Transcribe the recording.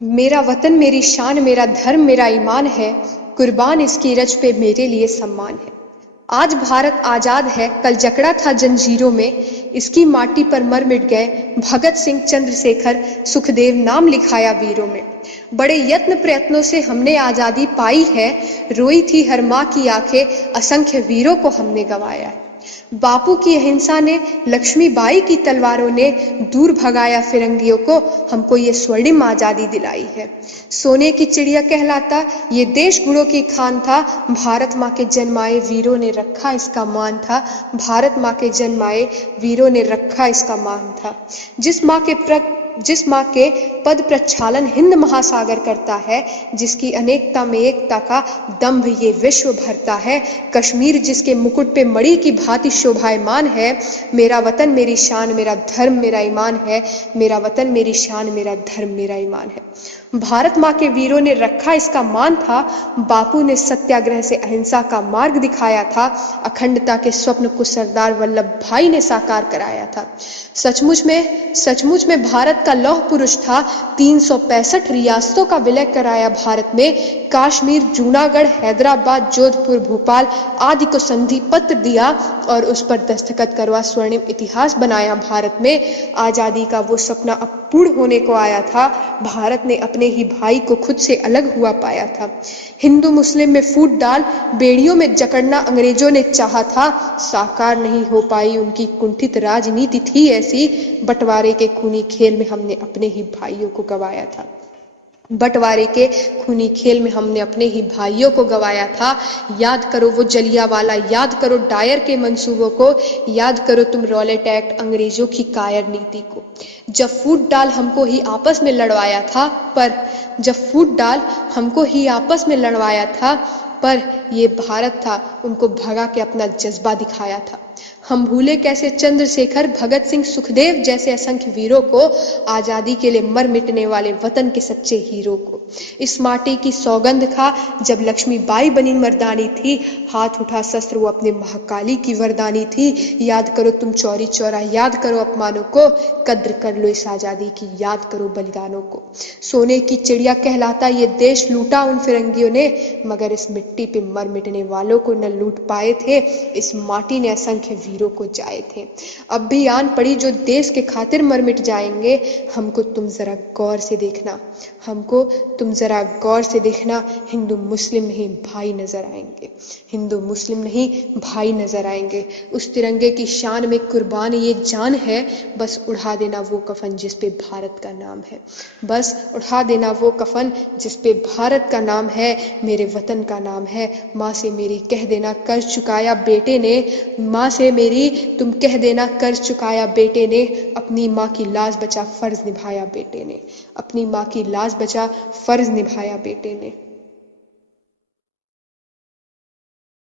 मेरा वतन मेरी शान, मेरा धर्म मेरा ईमान है, कुर्बान इसकी रज पे मेरे लिए सम्मान है। आज भारत आजाद है, कल जकड़ा था जंजीरों में, इसकी माटी पर मर मिट गए भगत सिंह, चंद्रशेखर, सुखदेव, नाम लिखाया वीरों में। बड़े यत्न प्रयत्नों से हमने आजादी पाई है, रोई थी हर माँ की आंखें, असंख्य वीरों को हमने गंवाया है। बापू की अहिंसा ने, लक्ष्मीबाई की तलवारों ने दूर भगाया फिरंगियों को, हमको ये स्वर्णिम आजादी दिलाई है। सोने की चिड़िया कहलाता ये देश गुणों की खान था, भारत माँ के जन्माए वीरों ने रखा इसका मान था, भारत माँ के जन्माए वीरों ने रखा इसका मान था। जिस माँ के पद प्रक्षालन हिंद महासागर करता है, जिसकी अनेकता में एकता का दंभ ये विश्व भरता है, कश्मीर जिसके मुकुट पे मणि की भांति शोभायमान है, मेरा वतन मेरी शान, मेरा धर्म मेरा ईमान है, मेरा वतन मेरी शान, मेरा धर्म मेरा ईमान है। भारत माँ के वीरों ने रखा इसका मान था, बापू ने सत्याग्रह से अहिंसा का मार्ग दिखाया था, अखंडता के स्वप्न को सरदार वल्लभ भाई ने साकार कराया था। सचमुच में भारत का लौह पुरुष था, 365 रियासतों का विलय कराया भारत में, कश्मीर, जूनागढ़, हैदराबाद, जोधपुर, भोपाल आदि को संधि पत्र दिया और उस पर दस्तखत करवा स्वर्णिम इतिहास बनाया भारत में। आजादी का वो सपना अब पूर्ण होने को आया था, भारत ने अपने ही भाई को खुद से अलग हुआ पाया था। हिंदू मुस्लिम में फूट डाल बेड़ियों में जकड़ना अंग्रेजों ने चाहा था, साकार नहीं हो पाई उनकी कुंठित राजनीति थी ऐसी, बंटवारे के खूनी खेल में हमने अपने ही भाइयों को गंवाया था। बंटवारे के खूनी खेल में हमने अपने ही भाइयों को गंवाया था। याद करो वो जलियांवाला, याद करो डायर के मंसूबों को, याद करो तुम रॉलेट एक्ट, अंग्रेजों की कायर नीति को। जब फूट डाल हमको ही आपस में लड़वाया था, जब फूट डाल हमको ही आपस में लड़वाया था, पर ये भारत था उनको भगा के अपना जज्बा दिखाया था। हम भूले कैसे चंद्रशेखर, भगत सिंह, सुखदेव जैसे असंख्य वीरों को, आजादी के लिए मर मिटने वाले वतन के सच्चे हीरो को। इस माटी की सौगंध खा जब लक्ष्मीबाई बनी मर्दानी थी, हाथ उठा शस्त्र वो अपने महाकाली की वरदानी थी। याद करो तुम चौरी चौरा, याद करो अपमानों को, कद्र कर लो इस आजादी की, याद करो बलिदानों को। सोने की चिड़िया कहलाता ये देश लूटा उन फिरंगियों ने, मगर इस मिट्टी पे मर मिटने वालों को न लूट पाए थे, इस माटी ने असंख्य वीरों को जाए थे। अब भी आन पड़ी जो देश के खातिर मर मिट जाएंगे, हमको तुम जरा गौर से देखना, हमको तुम जरा गौर से देखना, हिंदू मुस्लिम नहीं भाई नजर आएंगे, हिंदू मुस्लिम नहीं भाई नजर आएंगे। उस तिरंगे की शान में कुर्बान ये जान है, बस उड़ा देना वो कफन जिस पे भारत का नाम है, बस उड़ा देना वो कफन जिस पे भारत का नाम है, मेरे वतन का नाम है। माँ से मेरी कह देना कर चुकाया बेटे ने, माँ से मेरी तुम कह देना कर चुकाया बेटे ने, अपनी माँ की लाज बचा फर्ज निभाया बेटे ने, अपनी माँ की लाज बचा फर्ज निभाया बेटे ने।